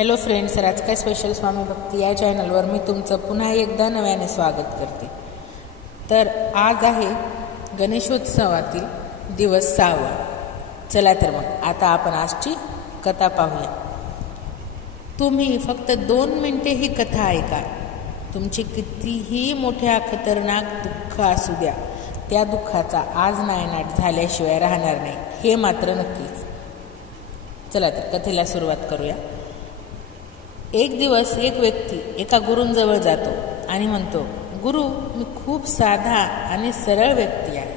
Hello friends, राजकाय special स्वामी भक्ती या चॅनलवर मी तुमचं पुन्हा एकदा नव्याने स्वागत करते. तर आज आहे गणेशोत्सवातील दिवस 6वा. चला तर मग आता आपण आजची कथा पाहूया. तुम्ही फक्त 2 मिनिटे ही कथा ऐका. तुमचे कितीही मोठ्या खतरनाक दुःख असू द्या, त्या दुःखाचा आज नायनाट झाल्याशिवाय राहणार नाही, हे मात्र नक्कीच. चला तर कथेला सुरुवात करूया. एक दिवस एक व्यक्ती एका गुरूंजवळ जातो आणि म्हणतो, गुरु, मी खूप साधा आणि सरळ व्यक्ती आहे.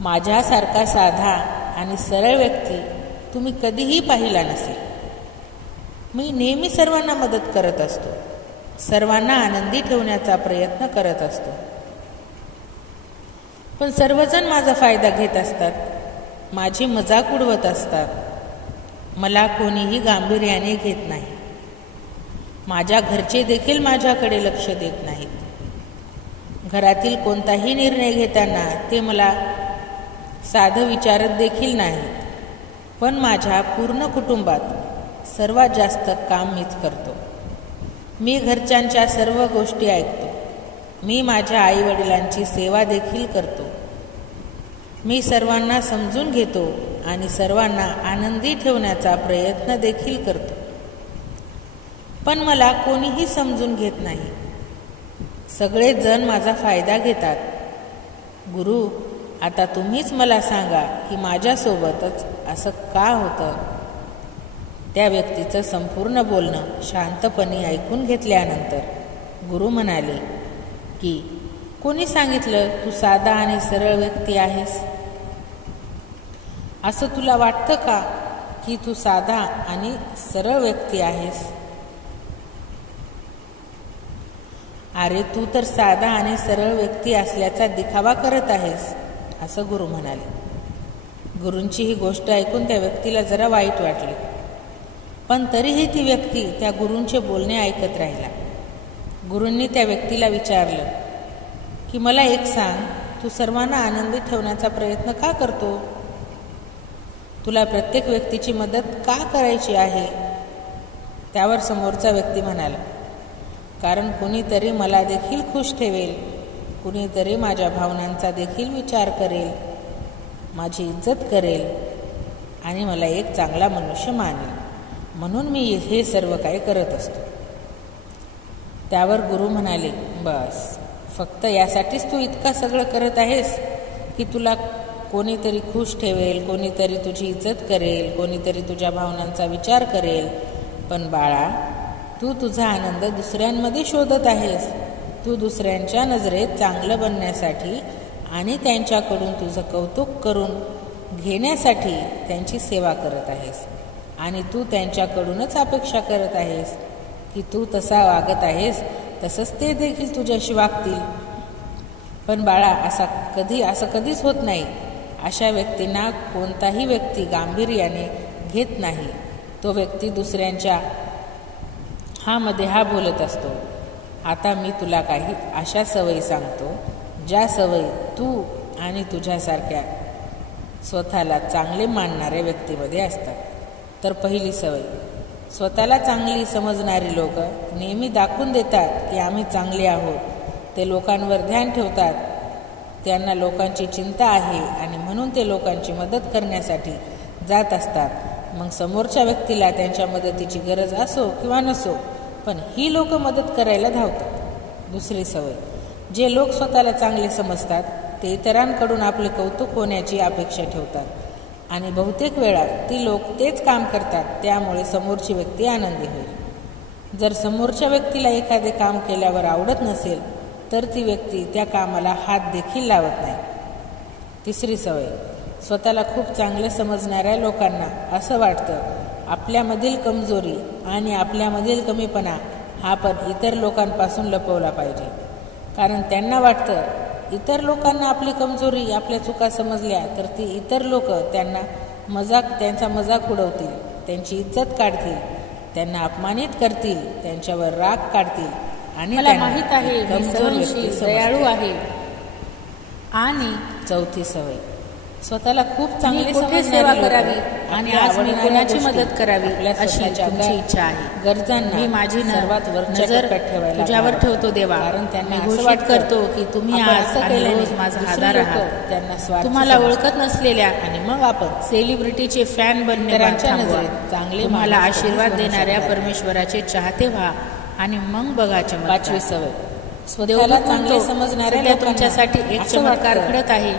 माझ्यासारखा साधा आणि सरळ व्यक्ती तुम्ही कधीही पाहिला नसेल. मी नेहमी सर्वांना मदत करत असतो, सर्वांना आनंदी ठेवण्याचा प्रयत्न करत असतो, पण सर्वजण माझा फायदा घेत असतात, माझी मजाक उडवत असतात. मला कोणीही गांभीर्याने घेत नाही. माझ्या घरचे देखील माझ्याकडे लक्ष देत नाहीत. घरातील कोणताही निर्णय घेताना ते मला साधं विचारत देखील नाहीत. पण माझ्या पूर्ण कुटुंबात सर्वात जास्त काम मीच करतो. मी घरच्यांच्या सर्व गोष्टी ऐकतो. मी माझ्या आईवडिलांची सेवा देखील करतो. मी सर्वांना समजून घेतो आणि सर्वांना आनंदी ठेवण्याचा प्रयत्न देखील करतो, पण मला कोणीही समजून घेत नाही. सगळेच जण माझा फायदा घेतात. गुरु, आता तुम्हीच मला सांगा की माझ्यासोबतच असं का होतं? त्या व्यक्तीचं संपूर्ण बोलणं शांतपणे ऐकून घेतल्यानंतर गुरु म्हणाले की, कोणी सांगितलं तू साधा आणि सरळ व्यक्ती आहेस? असं तुला वाटतं का की तू साधा आणि सरळ व्यक्ती आहेस? अरे, तू तर साधा आणि सरळ व्यक्ती असल्याचा दिखावा करत आहेस, असं गुरु म्हणाले. गुरूंची ही गोष्ट ऐकून त्या व्यक्तीला जरा वाईट वाटले, पण तरीही ती व्यक्ती त्या गुरूंचे बोलणे ऐकत राहिला. गुरूंनी त्या व्यक्तीला विचारलं की, मला एक सांग, तू सर्वांना आनंदी ठेवण्याचा प्रयत्न का करतो? तुला प्रत्येक व्यक्तीची मदत का करायची आहे? त्यावर समोरचा व्यक्ती म्हणाला, कारण कुणीतरी मला देखील खुश ठेवेल, कुणीतरी माझ्या भावनांचा देखील विचार करेल, माझी इज्जत करेल आणि मला एक चांगला मनुष्य मानेल, म्हणून मी हे सर्व काही करत असतो. त्यावर गुरु म्हणाले, बस, फक्त यासाठीच तू इतका सगळं करत आहेस की तुला कोणीतरी खुश ठेवेल, कोणीतरी तुझी इज्जत करेल, कोणीतरी तुझ्या भावनांचा विचार करेल. पण बाळा, तू तुझा आनंद दुसऱ्यांमध्ये शोधत आहेस. तू दुसऱ्यांच्या नजरेत चांगलं बनण्यासाठी आणि त्यांच्याकडून तुझं कौतुक करून घेण्यासाठी त्यांची सेवा करत आहेस, आणि तू त्यांच्याकडूनच अपेक्षा करत आहेस की तू तसा वागत आहेस तसंच ते देखील तुझ्याशी वागतील. पण बाळा, असं कधीच होत नाही. अशा व्यक्तींना कोणताही व्यक्ती गांभीर्याने घेत नाही. तो व्यक्ती दुसऱ्यांच्या मध्ये बोलत असतो. आता मी तुला काही अशा सवयी सांगतो, ज्या सवयी तू आणि तुझ्यासारख्या स्वतःला चांगले मानणाऱ्या व्यक्तीमध्ये असतात. तर पहिली सवय, स्वतःला चांगली समजणारी लोक नेहमी दाखवून देतात की आम्ही चांगले आहोत. ते लोकांवर ध्यान ठेवतात, त्यांना लोकांची चिंता आहे आणि म्हणून ते लोकांची मदत करण्यासाठी जात असतात. मग समोरच्या व्यक्तीला त्यांच्या मदतीची गरज असो किंवा नसो, पण ही लोक मदत करायला धावतात. दुसरी सवय, जे लोक स्वतःला चांगले समजतात ते इतरांकडून आपले कौतुक होण्याची अपेक्षा ठेवतात, आणि बहुतेक वेळा ती लोक तेच काम करतात, त्यामुळे समोरची व्यक्ती आनंदी होईल. जर समोरच्या व्यक्तीला एखादे काम केल्यावर आवडत नसेल तर ती व्यक्ती त्या कामाला हात देखील लावत नाही. तिसरी सवय, स्वतःला खूप चांगलं समजणाऱ्या लोकांना असं वाटतं आपल्यामधील कमजोरी आणि आपल्यामधील कमीपणा आपण इतर लोकांपासून लपवला पाहिजे, कारण त्यांना वाटतं इतर लोकांना आपली कमजोरी, आपल्या चुका समजल्या तर ती इतर लोक त्यांचा मजाक उडवतील, त्यांची इज्जत काढतील, त्यांना अपमानित करतील, त्यांच्यावर राग काढतील, आणि मला माहीत आहे मी सहनशील, दयाळू आहे. आणि चौथी सवय, स्वतःला खूप चांगली कुठे सेवा करावी आणि आज मी कोणाची मदत करावी अशी तुमची इच्छा आहे. गरजांना मी माझी सर्वात नजर तुझ्यावर ठेवतो देवा. कारण त्यांना घोषित करतो की तुम्ही आज आणि रोज माझा आधार आहात. त्यांना तुम्हाला ओळखत नसलेल्या आणि मग आपण सेलिब्रिटीचे फॅन बनण्याच्या नजरेत चांगले तुम्हाला आशीर्वाद देणाऱ्या परमेश्वराचे चाहते व्हा आणि मग बघा चमत्कार. 5वी सवय, स्वतःला चांगले समजणाऱ्या तुमच्यासाठी एक चमत्कार घडत आहे.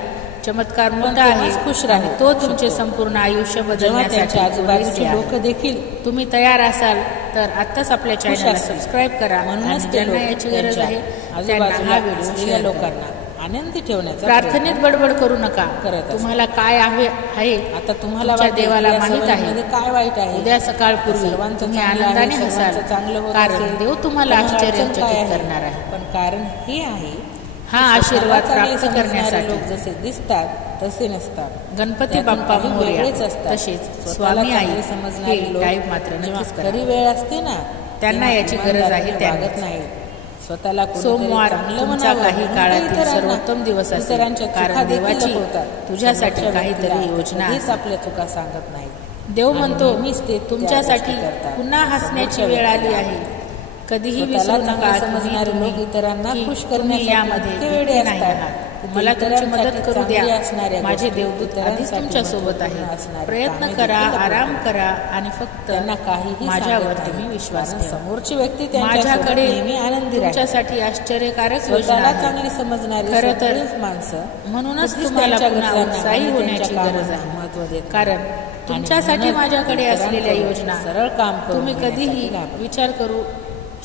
चमत्कार मोठा आहे, खुश राहा. तो तुमचे संपूर्ण आयुष्य बदलण्यासाठी आजूबाजूचे लोक देखील तुम्ही तयार असाल तर आत्ताच आपल्या चॅनलला सबस्क्राईब करा. म्हणूनच ज्यांना याची गरज आहे त्यांना हा व्हिडिओ लोकांना आनंदी ठेवण्याचा प्रार्थनेत बडबड करू नका. तुम्हाला काय आहे आता तुम्हाला देवाला माहित आहे काय वाईट आहे. उद्या सकाळपूर्वी तुम्ही आनंदाने हसाल, कारण देव तुम्हाला आश्चर्यचकित करणार आहे. पण कारण हे आहे, हा आशीर्वाद प्राप्त करण्यासाठी लोक जसे दिसतात तसे नसतात. गणपती बाप्पा मोरया असतात. तसेच स्वामी आई समजणारी टाईप मात्र नक्कीच करा. खरी वेळ असते ना, त्यांना याची गरज आहे. त्यागत नाही. स्वतःला सोमवार तुमचा काही काळातील सर्वोत्तम दिवस असेल, कारण देवाची तुझ्यासाठी काहीतरी योजना आहे. आपल्या चुका सांगत नाही. देव म्हणतो तुमच्यासाठी पुन्हा हसण्याची वेळ आली आहे. कधीही विसरू नका समजणारे लोक इतरांना खुश करण्यासाठी यामध्ये नाही आहात. मला तुमची मदत करू द्या. माझे देवदूत आधीच तुमच्या सोबत आहे. प्रयत्न करा, आराम करा आणि फक्त माझ्यावर तुम्ही विश्वास ठेवा. समोरची व्यक्ती माझ्याकडे तुमच्यासाठी आश्चर्यकारक योजना चांगली समजणारी खरं तर माणसं. म्हणूनच तुम्हाला पुन्हा उत्साही होण्याची गरज आहे. महत्त्व देत, कारण तुमच्यासाठी माझ्याकडे असलेल्या योजना सरळ काम तुम्ही कधीही विचार करू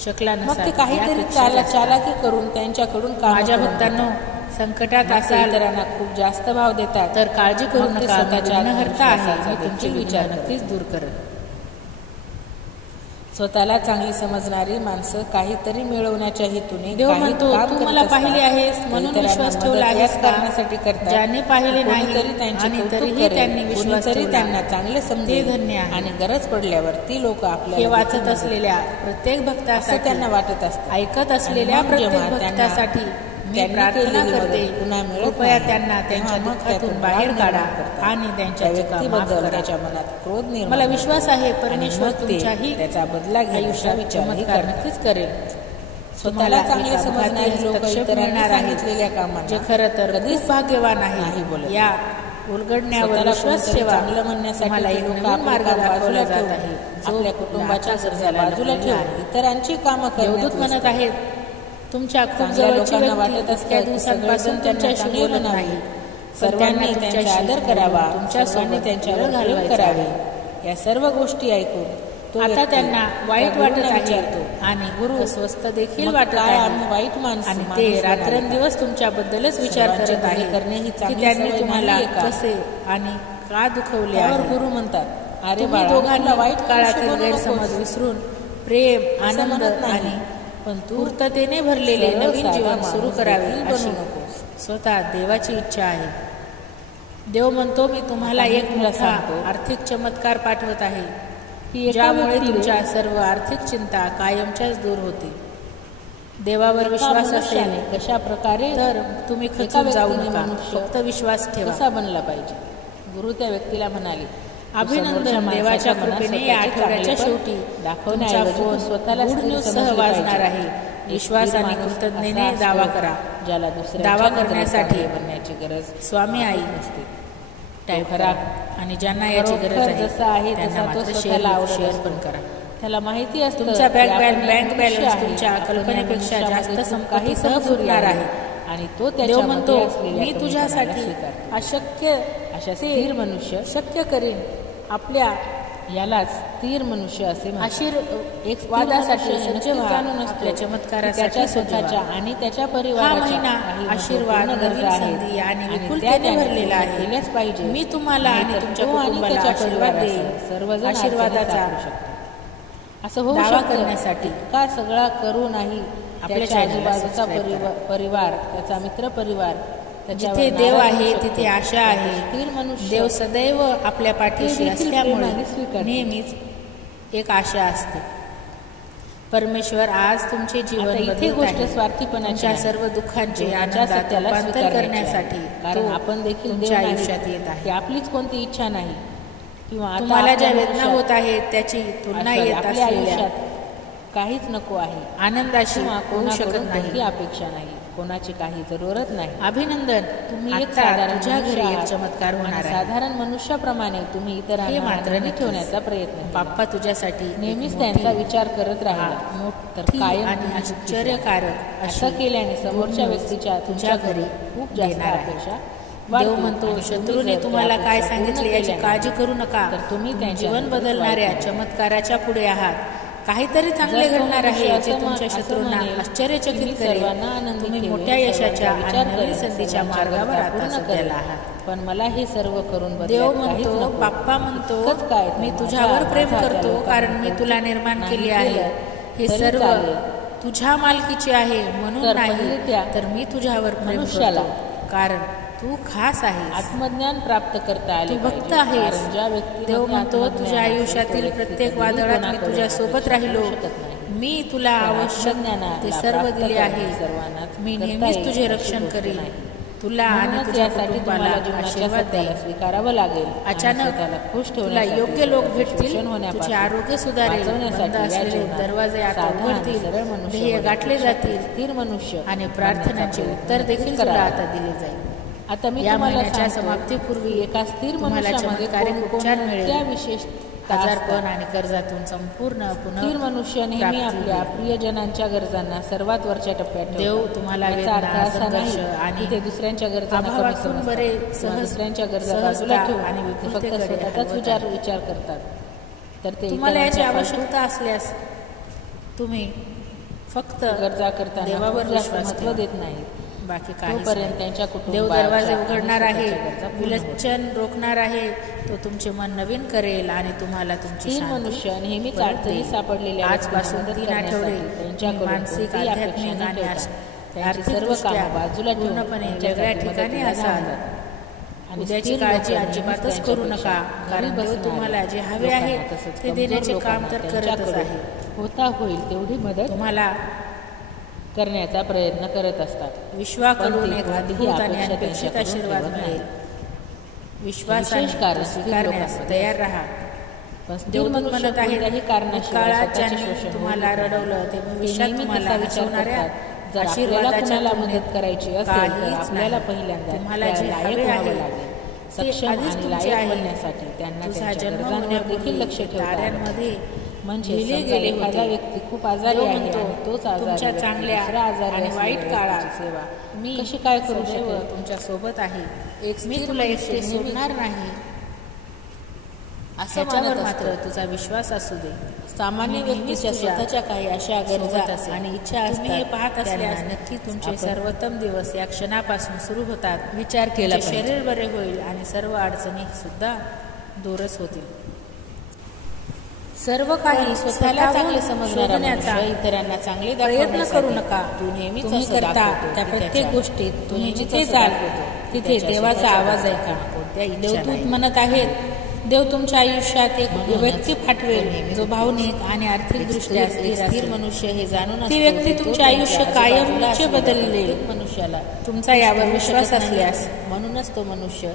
शकला नसाल. ते काहीतरी चालाकी करून त्यांच्याकडून माझ्या भक्तांनो, संकटात असाल, इतरांना खूप जास्त भाव देतात तर काळजी करू नका. विघ्नहर्ता आहे, मी तुमचे विचार नक्कीच दूर करेन. स्वतःला चांगली समजणारी माणसं काहीतरी मिळवण्याच्या हेतूने देव म्हणतो तू मला पाहिले आहेस म्हणून विश्वास ठेवला आहेस का? ज्याने पाहिले नाही आणि तरीही त्यांनी विश्वास ठेवला, त्यांना चांगले समजे धन्य आहे. आणि गरज पडल्यावर ती लोक हे वाचत असलेल्या प्रत्येक भक्तासाठी, त्यांना वाटत असतं, ऐकत असलेल्या प्रत्येक भक्तासाठी मी प्रार्थना करते, कृपया त्यांना त्यांच्या दुःखातून बाहेर काढा आणि त्यांच्या चुका माफ करा. मनात क्रोध निर्माण. मला विश्वास आहे परमेश्वर तुमच्याही त्याचा बदला आयुष्यात चमत्कार नक्कीच करेल. स्वतःला चांगले समजणारे लोक मिळणार आहे, जे खरं तर कधीच भाग्यवान आहे. या उलगडण्यावर विश्वास ठेवा. मला एक नवीन मार्ग दाखवला जात आहे, आपल्या कुटुंबाच्या गरजा बाजूला ठेवून इतरांची कामं देवदूत म्हणत आहेत, तुमच्या खूप जवळची व्यक्ती त्या दिवसांपासून त्यांच्याशी बोलत नाही. सर्वांनी त्यांचा आदर करावा, तुमच्यासोबत त्यांच्यावर घालून करावे. या सर्व गोष्टी ऐकून आता त्यांना वाईट वाटत आहे आणि गुरु स्वस्त देखील वाटत आहे. वाईट माणसं आणि ते रात्रंदिवस तुमच्याबद्दलच विचार करत आहे की त्यांनी तुम्हाला कसे आणि का दुखवले आहे. गुरु म्हणतात, अरे तुम्ही दोघांना वाईट काळातील गैरसमज विसरून प्रेम, आनंद आणि पूर्ततेने भरलेले नवीन जीवन सुरू करावे अशी स्वतः देवाची इच्छा आहे. देव म्हणतो मी तुम्हाला एक मोठा आर्थिक चमत्कार पाठवत आहे, ज्यामुळे तुमच्या सर्व आर्थिक चिंता कायमच्याच दूर होतील. देवावर विश्वास असेल कशा प्रकारे तर तुम्ही खचून जाऊ नका, फक्त विश्वास ठेवा. कसा बनला पाहिजे. गुरु त्या व्यक्तीला म्हणाले, अभिनंदन, देवाच्या कृपेने या आठवड्याच्या शेवटी तुमचा फोन स्वतःला गुड न्यूज सह वाजणार आहे. विश्वास आणि कृतज्ञतेने दावा करा. ज्याला दुसऱ्या दावा करण्यासाठी बनण्याची गरज स्वामी आई नसते. टाईप करा आणि ज्यांना याची गरज आहे त्यांना मात्र शेअर पण करा. त्याला माहिती असतं तुमचा बँक बॅलन्स तुमच्या कल्पनेपेक्षा जास्त संपत्तीसह भरणार आहे. आणि तो देव म्हणतो मी तुझ्यासाठी अशा स्थिर मनुष्य शक्य करीन. आपल्या यालाच स्थिर मनुष्य असे आशीर्वादासाठी सज्ज व्हा. आपल्या चमत्कारासाठी स्वतःच्या आणि त्याच्या परिवाराच्या आशीर्वाद, नवीन संधी आणि विपुलतेने भरलेला आहे. मी तुम्हाला आणि तुमच्या कुटुंबाला आशीर्वाद देईन. आशीर्वादाचा असं होऊ दावा करण्यासाठी का सगळा करू नाही. आपल्या आजूबाजूचा परिवार, त्याचा मित्र परिवार, जिथे देव आहे तिथे आशा आहे. देव सदैव आपल्या पाठीशी असल्यामुळे नेहमीच एक आशा असते. परमेश्वर आज तुमचे जीवन इथे गोष्ट स्वार्थीपणाची तुमच्या सर्व दुःखांचे आनंदात रूपांतर करण्यासाठी कारण आपण देखील तुमच्या आयुष्यात येत आहे. की आपलीच कोणती इच्छा नाही किंवा तुम्हाला ज्या वेदना होत आहेत त्याची तुलना येत आपल्या असलेल्या आयुष्यात काहीच नको आहे, आनंदाशी होऊ शकत कोणाकडून नाही. काही अपेक्षा नाही, कोणाची काही जरूरत नाही. अभिनंदन, तुम्ही एक आता साधारण तुझ्या घरी मनुष्य एक आहात. चमत्कार होणार आणि आहे. साधारण मनुष्याप्रमाणे तुम्ही इतरांना हे मात्र आनंदी नक्कीच. ठेवण्याचा प्रयत्न केला. बाप्पा तुझ्यासाठी नेहमीच एक त्यांचा मोठी, विचार करत राहिला तर मोठी कायम आणि तुम्ही आश्चर्यकारक असं अशी केल्याने समोरच्या good news व्यक्तीच्या तुझ्या घरी खूप जास्त येणार आहे. अपेक्षा देव वाढतील. म्हणतो, आणि तुम्ही शत्रूने जर तुम्हाला त्या काय अपेक्षा पूर्ण सांगितले याची केल्या काळजी करू नका. तर तुम्ही तुम्ही त्यांच्या जीवन बरोबर बदलणाऱ्या वाईट नाही. चमत्काराच्या पुढे आहात. काहीतरी चांगले जर तो घडणार आहे मनुष्य जे असं तुमच्या असं शत्रूंना म्हणेल, आश्चर्यचकित तुम्ही करेल. सर्वांना आनंदी तुम्ही ठेवेल, मोठ्या यशाच्या सर्वांचा आणि विचार नवीन करेल, संधीच्या सर्वांच्या मार्गावर गरजा आता पूर्ण सध्याला करेल. आहात. पण मला हे सर्व करून देव बदल्यात काहीच म्हणतो, नको. बाप्पा म्हणतो, इतकंच काय तर मी माझ्या तुझ्यावर प्रेम माझ्या करतो लोकांना कारण मी तुला निर्माण नाही केले आहे. केलं हे तरी सर्व चालेल. तुझ्या मालकीचे आहे म्हणून तर नाही, पहिले त्या तर मी तुझ्यावर प्रेम मनुष्याला करतो कारण तू खास आहेस. आत्मज्ञान प्राप्त करता आले तू भक्त पाहिजे. आहेस. कारण ज्या व्यक्तीमध्ये देव म्हणतो, आत्मज्ञान तुझ्या असेल, आयुष्यातील तो व्यक्ती प्रत्येक कधीही वादळात मी कोणाकडून तुझ्या सोबत अपेक्षा राहिलो. करू शकत नाही. मी तुला पण आवश्यक आत्मज्ञानाला ते सर्व प्राप्त दिले करणे आहे. सर्वांनाच मी करता नेहमीच येईल तुझे अशी रक्षण गोष्ट करीन. नाही. तुला आणि म्हणूनच तुझ्या यासाठी कुटुंबाला तुम्हाला जीवनाच्या आशीर्वाद सत्याला देईल. स्वीकारावं लागेल. आणि अचानक स्वतःला खुश तुला ठेवण्यासाठी, योग्य लोक भेटतील. शोषण होण्यापासून तुझे आरोग्य सुधारेल. वाचवण्यासाठी बंद या असलेले जीवनात दरवाजे आता साधा आणि उघडतील. सरळ मनुष्य ध्येय बनण्यासाठी गाठले जातील. स्थिर मनुष्य आणि प्रार्थनांचे बनण्याचा उत्तर देखील प्रयत्न तुला करावा. आता दिले जाईल. आता मी या तुम्हाला महिन्याच्या सांगतो, समाप्तीपूर्वी एका स्थिर तुम्हाला मनुष्यामध्ये चमत्कारिक उपचार मिळेल. कोणत्या विशेष आजारपण आणि कर्जातून संपूर्ण स्थिर मनुष्य नेहमी प्राप्ती आपल्या होईल. प्रियजनांच्या गरजांना सर्वात वरच्या टप्प्यात ठेवतो. देव तुम्हाला याचा अर्थ वेदना, असा संघर्ष नाही आणि की ते दुसऱ्यांच्या गरजांना कमी अभावातून समजतात बरे किंवा सहज- दुसऱ्यांच्या गरजा सहजता बाजूला ठेवून आणि ते फक्त विकृतीकडे स्वतःचाच हलवत विचार करतात. तर ते तुम्हाला याची इतरांच्या आवश्यकता असल्यास तुम्ही फक्त गरजा करताना देवावर खूप जास्त विश्वास महत्त्व ठेवा. देत नाही. बाकी काही तोपर्यंत त्यांच्या देव कुटुंबाच्या दरवाजे आणि उघडणार आहे, स्वतःच्या गरजा पूर्ण होतात. विलक्षण रोखणार आहे. तो तुमचे मन नवीन करेल आणि तुम्हाला तुमची स्थिर शांती मनुष्य नेहमीच परत अडचणीत देईल. सापडलेल्या आजपासून व्यक्तींना मदत 3 आठवडे करण्यासाठी तुम्ही त्यांच्याकडून मानसिक, कोणतीही अपेक्षा आध्यात्मिक न आणि ठेवता त्यांची आर्थिक सर्व दृष्ट्या कामं बाजूला ठेवून पूर्णपणे त्यांच्यासाठी वेगळ्या मदतीला ठिकाणी जाऊन असाल. जातात. आणि उद्याची स्थिर काळजी लोकं अजिबातच नेहमीच करू त्यांच्यापेक्षा नका कारण घरी देव बसणाऱ्या तुम्हाला जे हवे आहे लोकांना तसंच ते कमजोर देण्याचे काम लोकांना तर करतच त्यांच्याकडून आहे. होता होईल तेवढी मदत तुम्हाला करण्याचा प्रयत्न करत असतात. विश्वाकडून पण ती एक कोणतीही अद्भुत आणि अपेक्षा अनपेक्षित त्यांच्याकडून आशीर्वाद ठेवत नाही. मिळेल. विश्वासाने विशेष कारण तो स्थिर स्वीकारण्यास लोकांमध्ये तयार राहा. पण स्थिर देवदूत मनुष्य म्हणत आहे, कोणत्याही कारणाशिवाय काळात स्वतःचे ज्यांनी शोषण तुम्हाला होऊ देत नाही. रडवलं ते ते भविष्यात नेहमी तुम्हाला तसा विचार हसवणाऱ्या करतात. जर आपल्याला आशीर्वादाच्या कुणाला तुलनेत मदत करायची असेल तर काहीच आपल्याला नाही. पहिल्यांदा तुम्हाला त्या जे लायक हवे व्हावं आहे लागेल. ते सक्षम आधीच आणि तुमचे लायक आहे. बनण्यासाठी त्यांना तुझा त्यांच्या जन्म गरजांवर देखील होण्यापूर्वी लक्ष ठेवता आलं. ताऱ्यांमध्ये म्हणजे लिहिले समजा गेले एखादा होते. व्यक्ती खूप आजारी देव आहे म्हणतो, आणि तोच आजारी तुमच्या व्यक्ती चांगल्या दुसरा आजारी आणि असलेल्या वाईट व्यक्तीची काळात सेवा मी कशी काय करू सदैव शकेल? तुमच्या सोबत आहे. एक मी स्थिर तुला मनुष्य एकटे नेहमीच सोडणार नाही. असं ह्याच्यावर मानत मात्र असतो. तुझा विश्वास असू दे. सामान्य मी नेहमीच व्यक्तीच्या तुझ्या स्वतःच्या काही अशा सोबत गरजा असेल. आणि इच्छा तुम्ही असतात. हे पाहत त्यांना असल्यास नक्की तुमचे आपण सर्वोत्तम दिवस या क्षणापासून सुरू होतात. विचार केला तुमचे पाहिजे. शरीर बरे होईल आणि सर्व अडचणी सुद्धा दूरच होतील. सर्व काही स्वतःला चांगले समजणारा समजण्याचा मनुष्य इतरांना चांगले प्रयत्न दाखवण्यासाठी करू नका. तू नेहमीच तुम्ही असं करता दाखवतो त्या की प्रत्येक त्याच्या- गोष्टीत तू तुम्ही नेहमीच जिथे असं जाल दाखवतो की तिथे त्याच्या देवाचा स्वतःच्या आवाज गरजा ऐका. कोणत्या इच्छा देवदूत नाही. म्हणत आहेत, देव तुमच्या आयुष्यात एक म्हणूनच व्यक्ती तो पाठवेल नेहमी जो भावनिक आणि आर्थिक दृष्ट्या एक स्थिर स्थिर असेल. मनुष्य हे जाणून ती व्यक्ती तुमचे आयुष्य कायमचे बदलले. मनुष्याला तुमचा यावर विश्वास नाही. असल्यास म्हणूनच तो मनुष्य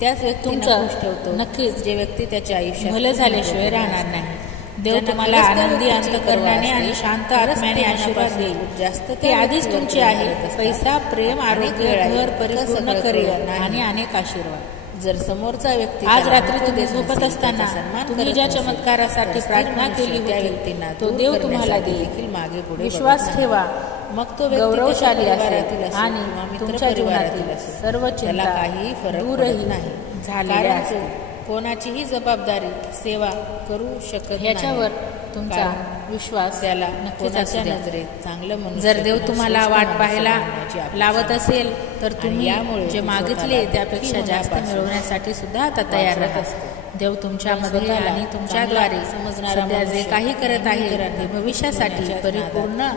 त्याच व्यक्तीला तुमचं खुश ठेवतो नक्कीच जे व्यक्ती त्याच्या आयुष्यात भलं झाल्याशिवाय राहणार नाही. देव तुम्हाला आनंदी अंतःकरणाने आणि शांत आत्म्याने आशीर्वाद देईल. जास्त ते आधीच तुमचे आहे. पैसा, प्रेम, आरोग्य, घर, परिपूर्ण करिअर आणि अनेक आशीर्वाद. जर समोरचा व्यक्ती आज रात्री तुम्ही झोपत असताना तुम्ही ज्या चमत्कारासाठी प्रार्थना केली त्या होती व्यक्तींना तो देव तुम्हाला देईल. देखील मागे पुढे विश्वास बघत नाही. ठेवा. मग तो व्यक्ती गौरवशाली त्याच्या असेल परिवारातील असेल आणि किंवा मित्र तुमच्या परिवारातील जीवनातील असेल. सर्व त्याला चिंता काहीही फरक दूरही पडत नाही. झालेल्या कारण असतील. तो कोणाचीही जबाबदारी सेवा करू शकत ह्याच्यावर नाही. तुमचा कारण विश्वास त्याला नक्कीच कोणाच्या असू द्या. नजरेत चांगलं मनुष्य जर देव किंवा तुम्हाला श्रेष्ठ वाट मनुष्य पाहायला बनण्याची अपेक्षा लावत असेल तर आणि तुम्ही यामुळे जे तो मागितले स्वतःला त्यापेक्षा दुःखी जास्त होण्यापासून मिळवण्यासाठी सुद्धा आता तयार वाचवत राहा. असतो. देव तुमच्यामध्ये आणि तुमच्याद्वारे सध्या जे काही करत आहे ते भविष्यासाठी परिपूर्ण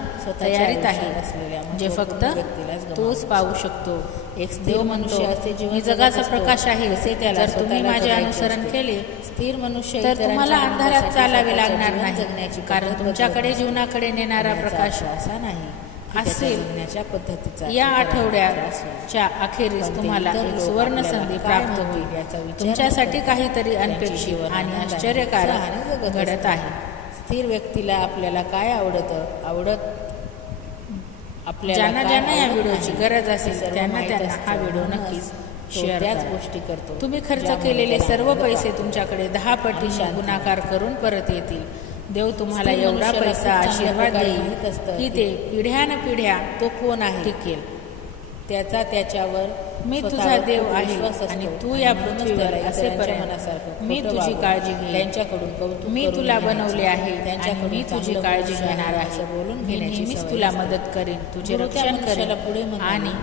तयारीत आहे, जे फक्त तोच पाहू शकतो. एक देव म्हणतो, मी जगाचा प्रकाश आहे. जर तुम्ही माझे अनुसरण केले स्थिर मनुष्य तर तुम्हाला अंधारात चालावे लागणार नाही, कारण तुमच्याकडे जीवनाकडे नेणारा प्रकाश असा नाही असेल. पद्धतीचा या आठवड्याच्या अखेरीस तुम्हाला एक सुवर्ण संधी प्राप्त होईल. तुमच्यासाठी काहीतरी अनपेक्षित आणि आश्चर्यकारक घडत आहे. स्थिर व्यक्तीला आपल्याला काय आवडत ज्यांना या व्हिडिओची गरज असेल त्यांना हा व्हिडिओ नक्कीच शेअर त्याच गोष्टी करतो. तुम्ही खर्च केलेले सर्व पैसे तुमच्याकडे 10 पटीने गुणाकार करून परत येतील. देव तुम्हाला एवढा पैसा आशीर्वाद देईल की ते पिढ्यानपिढ्या तो कोण आहे टिकेल. त्याच्यावर मी तुझा देव आहे आणि तू या पृथ्वीवर असेपर्यंत मी तुझी काळजी घेईन. त्यांच्याकडून कौतुक मी तुला बनवले आहे आणि मी तुझी काळजी घेणार आहे. बोलून मी नेहमीच तुला मदत करेन, तुझे रक्षण करेन आणि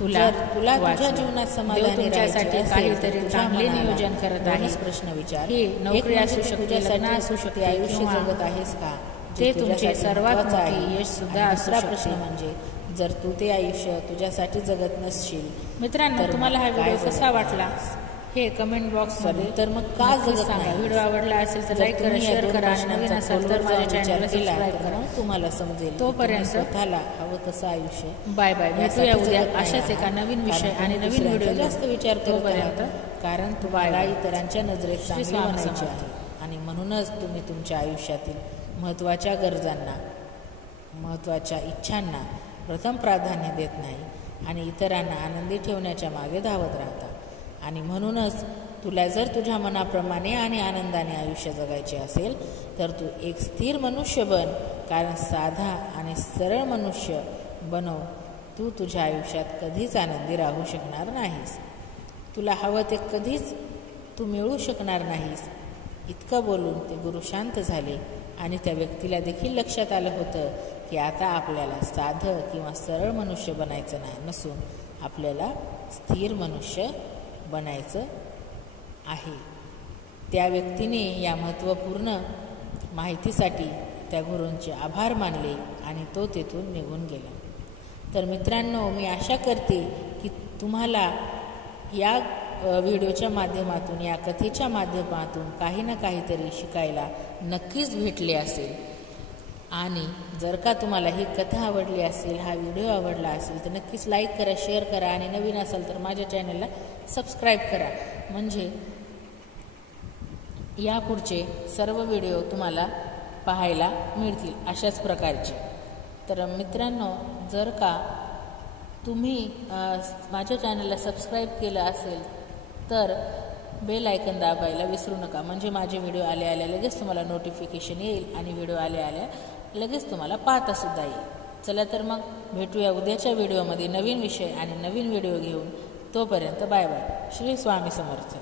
तुला तुझ्या जीवनात समाधानी तुमच्यासाठी काहीतरी चांगले नियोजन करत आहे. प्रश्न विचार. हे नोकरी असू शकते, लग्न असू शकते, आयुष्य जगत आहेस का ते तुमचे सर्वात मोठे यश सुद्धा असू शकते. प्रश्न म्हणजे जर तू ते आयुष्य तुझ्यासाठी जगत नसशील. मित्रांनो, तुम्हाला हा व्हिडिओ कसा वाटला हे कमेंट बॉक्स मध्ये तर मग का जगत सांगा. व्हिडिओ आवडला असेल तर लाईक करा, शेअर करा आणि नवीन असेल तर माझ्या चॅनलला सबस्क्राईब करा. तुम्हाला समजेल. तोपर्यंत स्वतःला हवं तसं आयुष्य. Bye bye. भेटूया उद्या अशाच एका नवीन विषय आणि नवीन व्हिडिओ. जास्त विचार तोपर्यंत, कारण तुम्हाला इतरांच्या नजरेत चांगले बनायचे आहे आणि म्हणूनच तुम्ही तुमच्या आयुष्यातील महत्त्वाच्या गरजांना, महत्त्वाच्या इच्छांना प्रथम प्राधान्य देत नाही आणि इतरांना आनंदी ठेवण्याच्या मागे धावत राहता. आणि म्हणूनच तुला जर तुझ्या मनाप्रमाणे आणि आनंदाने आयुष्य जगायचे असेल तर तू एक स्थिर मनुष्य बन, कारण साधा आणि सरळ मनुष्य बनव. तू तुझ्या आयुष्यात कधीच आनंदी राहू शकणार नाहीस. तुला हवं ते कधीच तू मिळवू शकणार नाहीस. इतकं बोलून ते गुरु शांत झाले आणि त्या व्यक्तीला देखील लक्षात आलं होतं की आता आपल्याला साधं किंवा सरळ मनुष्य बनायचं नसून आपल्याला स्थिर मनुष्य बनायचं आहे. त्या व्यक्तीने या महत्त्वपूर्ण माहितीसाठी त्या गुरूंचे आभार मानले आणि तो तेथून निघून गेला. तर मित्रांनो, मी आशा करते की तुम्हाला या व्हिडिओच्या माध्यमातून, या कथेच्या माध्यमातून काही ना काहीतरी शिकायला नक्कीच भेटले असेल. आणि जर का तुम्हाला ही कथा आवडली असेल, हा व्हिडिओ आवडला असेल तर नक्कीच लाईक करा, शेअर करा आणि नवीन असेल तर माझ्या चॅनलला सबस्क्राईब करा, म्हणजे यापुढचे सर्व व्हिडिओ तुम्हाला पाहायला मिळतील अशाच प्रकारचे. तर मित्रांनो, जर का तुम्ही माझ्या चॅनलला सबस्क्राईब केलं असेल तर बेल आयकन दाबायला विसरू नका, म्हणजे माझे व्हिडिओ आल्या लगेच तुम्हाला नोटिफिकेशन येईल आणि व्हिडिओ आल्या लगेच तुम्हाला पाहतासुद्धा येईल. चला तर मग भेटूया उद्याच्या व्हिडिओमध्ये नवीन विषय आणि नवीन व्हिडिओ घेऊन. तोपर्यंत बाय बाय. श्री स्वामी समर्थ.